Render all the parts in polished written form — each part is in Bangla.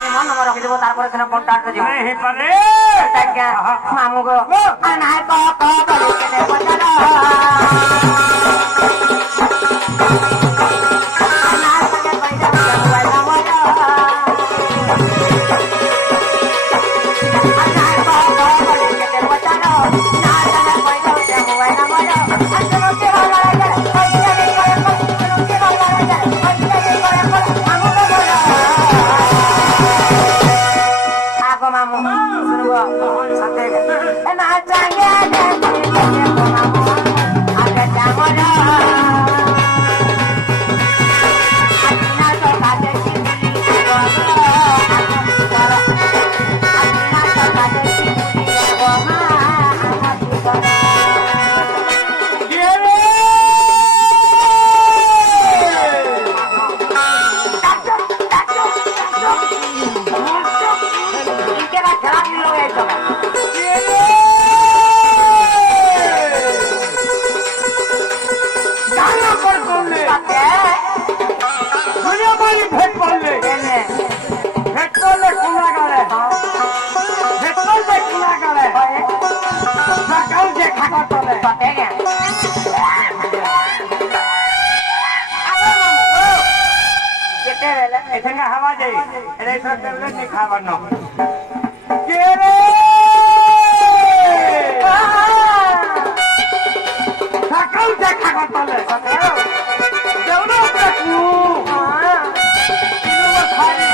मन नंबर रखि देबो तारपर दिन कॉन्टैक्ट जे नहीं पारे क्या मामू को अनाय को बोले के पचारा अनाय के पैसा मोबाइल नंबर अनाय को बोले के पचारा ना जाने पैसा मोबाइल नंबर अंदर के वाला है पैसा दे के वाला है पैसा दे के मामू को बोला आगो मामू सुनो सते ए ना चाहिए दे मामू आगे जामरा अपना तो काटे अपना तो काटे वो इनके बाद खराब नहीं लोग है जाना पर बोले दुनिया वाली भेंट बोले भेंट बोले कुना करे भेंट बोले कुना करे सकल जे खाकर तोले पते क्या कितने वेले एखन हवा जाई एरे सब टेबलेट नहीं खावा न के रे सकल जे खाकर तोले देवना प्रभु इनु खाली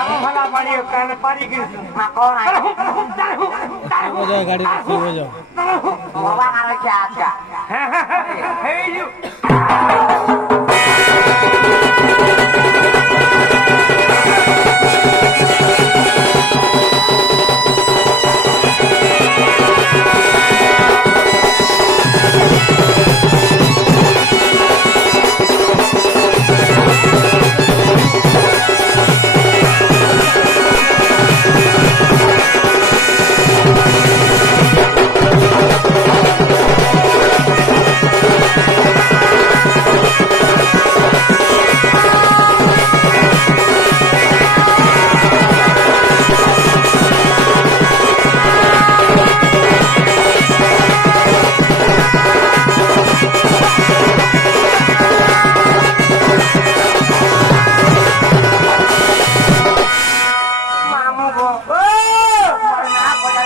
आगो भला पानी कान पानी की मां कौन है हो जाओ गाड़ी हो जाओ बाबा मारे क्या क्या हे यू मामू को मरना पड़ा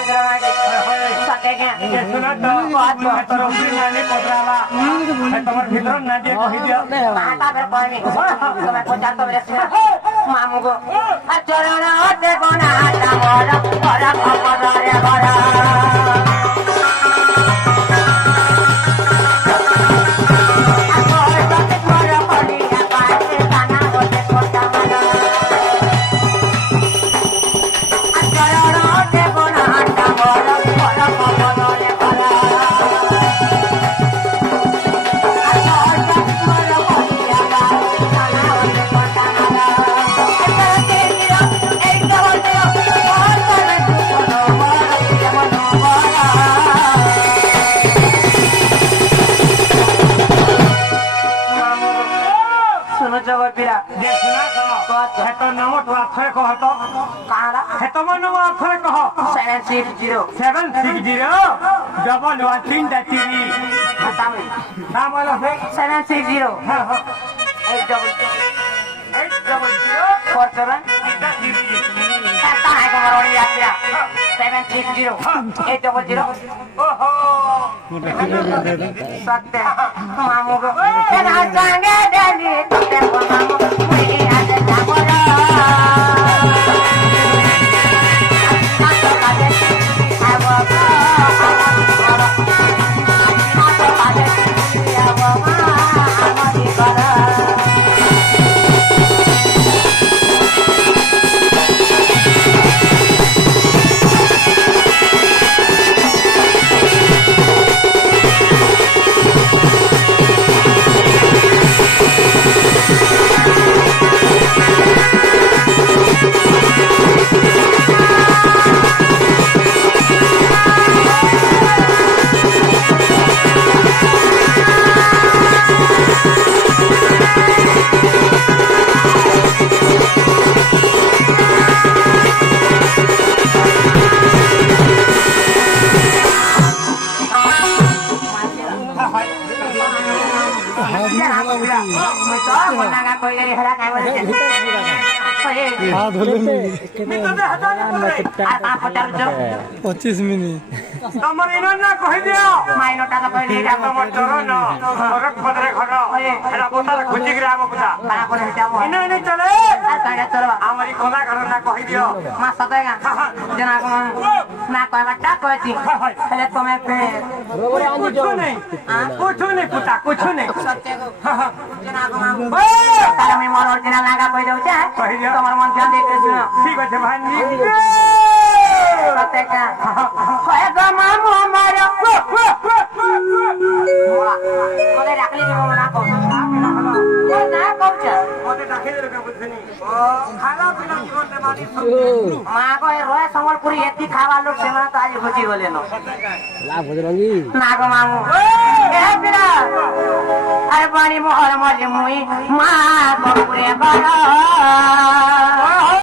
सते क्या सुना तो बात तोर उसी नानी पकड़ाला तोर भीतर ना दे कहि दिया माता फिर पानी मैं पहुंचा तो मेरे से मामू को चरण होते कोना मोरा मोरा खबर रे बड़ा सुनो जब पिरा जे सुना तो हेतो नमो तो अक्षर कह तो कहां हेतो मनो अक्षर कह 760 760 डबल 1 3 3 खत्म नाम वाला से 760 हां हां 800 47 kata hai ko maroni yatia 760 800 ओहो सत्य मामू को तेरा संगे देनी ते को मामू मुई आते जाबरा तो काजे आवो तो काजे आवो आमदी करा হাত হলো নি মিততে হাজার করে আর তা পচারুছ 25 মিনিট তোমার ইনো না কই দিও মাইনো টাকা কইলি এটা তোমার চরণ ওরে খদরে ঘর এটা বোতার খুঁজি গ্রাম কথা তারপরে যাব ইনো ইনো চলে আর কাগে চলো আমারই কোনা ঘর না কই দিও মা সতেগা জনা কোন না কয়বারটা কইছি তাহলে তুমি ফের कुछ नहीं पुता कुछ नहीं জনা কোন তাহলে আমি মন অরিজিনাল লাগা কই দউছে তোমার মন ধ্যান দিতে শুনো ठीक है भाई সতেগা কয় গো মামু আমার ওরে রাখলি দিব না কো না কওছ মতে ডাকে রে বুঝনি খানা পিনা জীবনতে মানি মা কয় রয় সম্বলপুরি এতি খাওয়া লোক সেমা তো আজ বুঝি গলে না লাভ বজরঙ্গি না গো মামু এ বিরা আরে বাড়ি মোহর মলি মুই মা বপুরে বড়